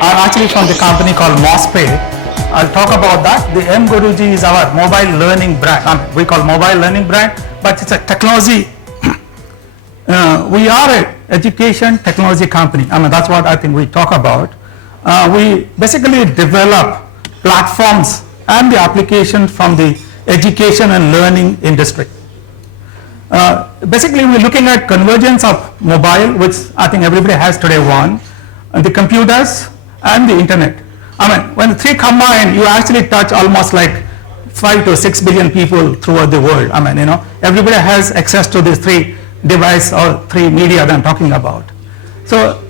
are actually from the company called MOSPay. I'll talk about that. The MGurujee is our mobile learning brand. We call mobile learning brand, but it's a technology. We are an education technology company. That's what I think we talk about. We basically develop platforms and the application from the education and learning industry. Basically, we're looking at convergence of mobile, which I think everybody has today, the computers and the internet. When the three combine, you actually touch almost like 5 to 6 billion people throughout the world. Everybody has access to these three devices or three media that I'm talking about. So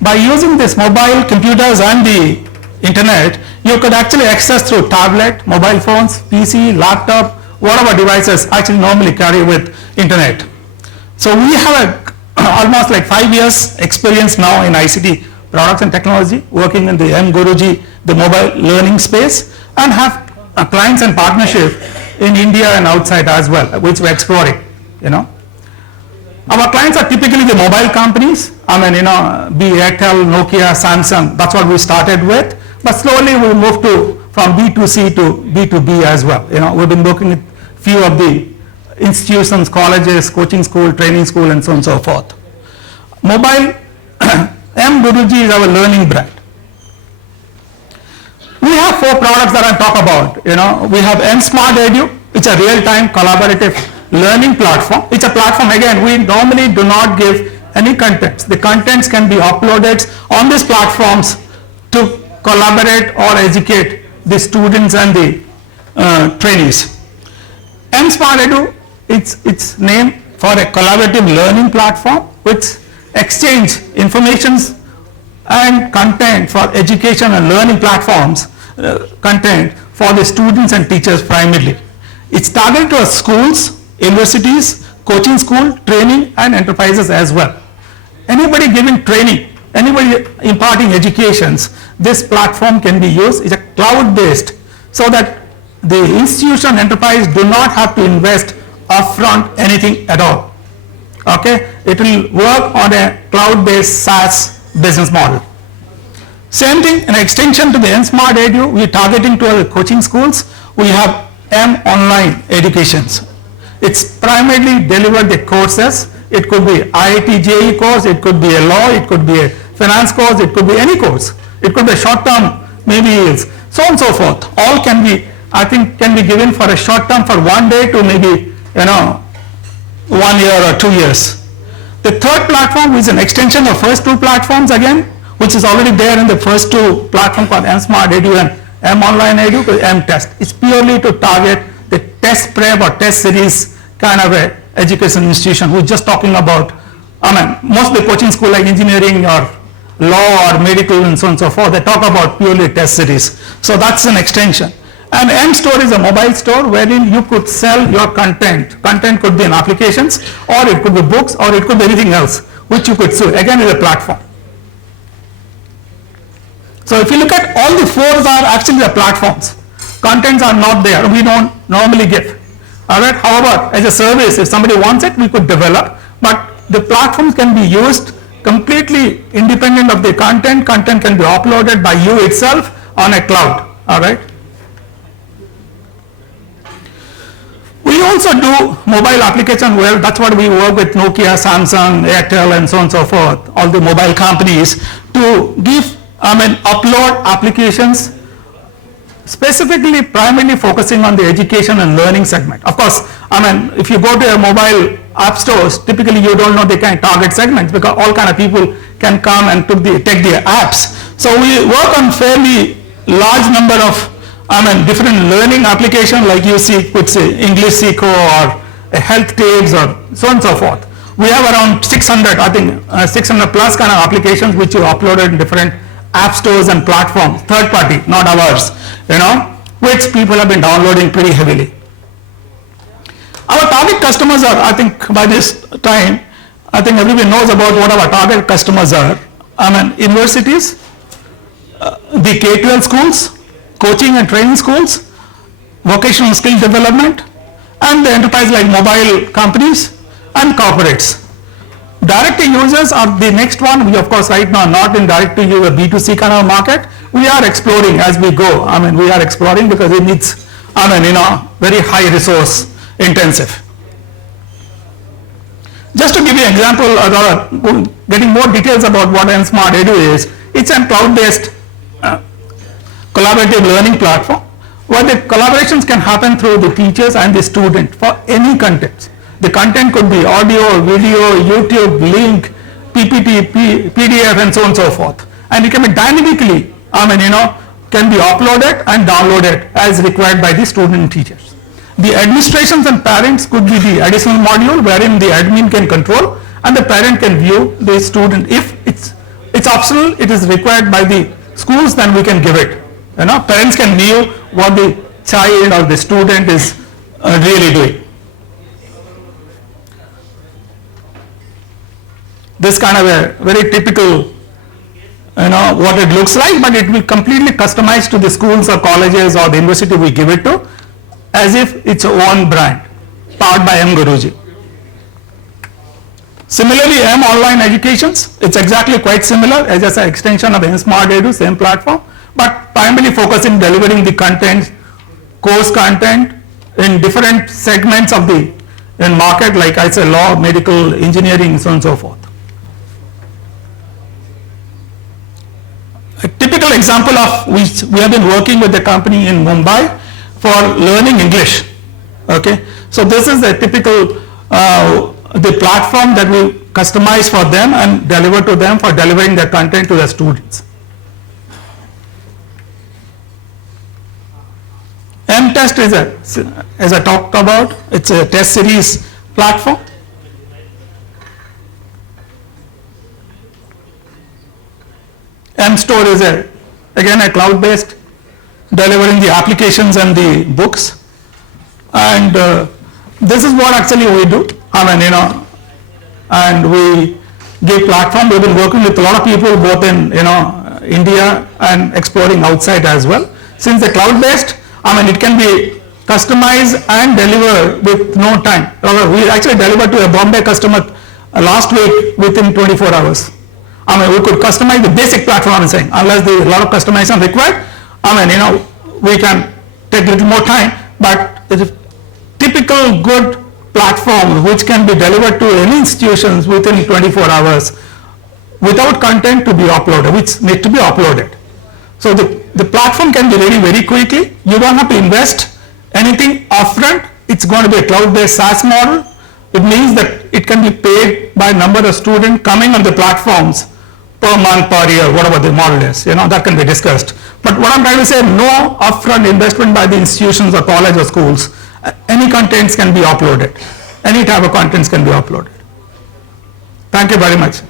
by using this mobile computers and the internet, you could actually access through tablet, mobile phones, PC, laptop, whatever devices actually normally carry with internet. So we have almost like 5 years experience now in ICT products and technology, working in the MGurujee, the mobile learning space, and have clients and partnership in India and outside as well, which we're exploring. Our clients are typically the mobile companies. Be Airtel, Nokia, Samsung. That's what we started with. But slowly we moved from B2C to B2B as well. We've been working with few of the institutions, colleges, coaching school, training school, and so on and so forth. Mobile MGurujee is our learning brand. We have 4 products that I'll talk about. We have Smart Edu. It's a real-time collaborative learning platform. It's a platform, again, we normally do not give any contents. The contents can be uploaded on these platforms to collaborate or educate the students and the trainees. Smart Edu, it's named for a collaborative learning platform which exchange information and content for education and learning platforms, content for the students and teachers primarily. It's targeted to schools, universities, coaching school, training, and enterprises as well. Anybody giving training, anybody imparting educations, this platform can be used. It's a cloud-based, so that the institution enterprise do not have to invest upfront anything at all. Okay, it will work on a cloud-based SaaS business model. Same thing, an extension to the Smart Edu, we are targeting to our coaching schools. We have Online Educations. It's primarily delivered the courses. It could be IIT JEE course, it could be a law, it could be a finance course, it could be any course. It could be a short term, maybe so on and so forth. All can be, I think, can be given for a short term for 1 day to maybe, 1 year or 2 years. The third platform is an extension of first 2 platforms again, which is already there in the first 2 platforms called Smart Edu and Online Edu, Test. It's purely to target the test prep or test series kind of a education institution who's just talking about, most of the coaching school like engineering or law or medical and so on and so forth, they talk about purely test series. So that's an extension. And M-Store is a mobile store wherein you could sell your content. Content could be in applications, or it could be books, or it could be anything else which you could sell. Again, is a platform. So if you look at all the 4 are actually the platforms. Contents are not there. We don't normally give. Alright. However, as a service, if somebody wants it, we could develop. But the platforms can be used completely independent of the content. Content can be uploaded by you itself on a cloud. Alright. We also do mobile application well. That's what we work with Nokia, Samsung, Airtel, and so on and so forth, all the mobile companies, to give, upload applications specifically primarily focusing on the education and learning segment. Of course, if you go to a mobile app stores, typically you don't know the kind of target segments because all kind of people can come and take their apps. So we work on fairly large number of different learning applications, like you see, could say English Seco or health tips or so on and so forth. We have around 600, 600 plus kind of applications which you uploaded in different app stores and platforms, third party, not ours, which people have been downloading pretty heavily. Our target customers are, I think by this time, everybody knows about what our target customers are. Universities, the K-12 schools, coaching and training schools, vocational skill development, and the enterprise like mobile companies and corporates. Direct to users are the next one. We of course right now not in direct to user B2C kind of market. We are exploring as we go. I mean, we are exploring because it needs, I mean, very high resource intensive. Just to give you an example, getting more details about what Smart Edu is, it's a cloud-based collaborative learning platform where the collaborations can happen through the teachers and the student for any content. The content could be audio, video, YouTube, link, PPT, PDF, and so on and so forth. And it can be dynamically, can be uploaded and downloaded as required by the student and teachers. The administrations and parents could be the additional module wherein the admin can control and the parent can view the student. If it's optional, it is required by the schools, then we can give it. Parents can view what the child or the student is really doing. This kind of a very typical, what it looks like, but it will be completely customized to the schools or colleges or the university we give it to, as if it's own brand, powered by MGurujee. Similarly, M Online Educations, it's exactly quite similar as just an extension of Smart Edu, same platform, but primarily focusing delivering the content, course content in different segments of the market, like I say, law, medical, engineering, so on and so forth. A typical example of which we have been working with the company in Mumbai for learning English. Okay, so this is a typical the platform that we customize for them and deliver to them for delivering their content to the students. M-Test is as I talked about, it's a test series platform. M-Store is again a cloud-based, delivering the applications and the books. And this is what actually we do. And we give platform. We've been working with a lot of people both in India and exploring outside as well. Since the cloud-based, it can be customized and delivered with no time. We actually delivered to a Bombay customer last week within 24 hours. We could customize the basic platform, I'm saying, unless there is a lot of customization required. We can take a little more time, but it's a typical good platform which can be delivered to any institutions within 24 hours without content to be uploaded, which needs to be uploaded. So the platform can be ready very quickly. You don't have to invest anything upfront. It's going to be a cloud-based SaaS model. It means that it can be paid by number of students coming on the platforms per month, per year, whatever the model is. That can be discussed. But what I'm trying to say, no upfront investment by the institutions or college or schools. Any contents can be uploaded. Any type of contents can be uploaded. Thank you very much.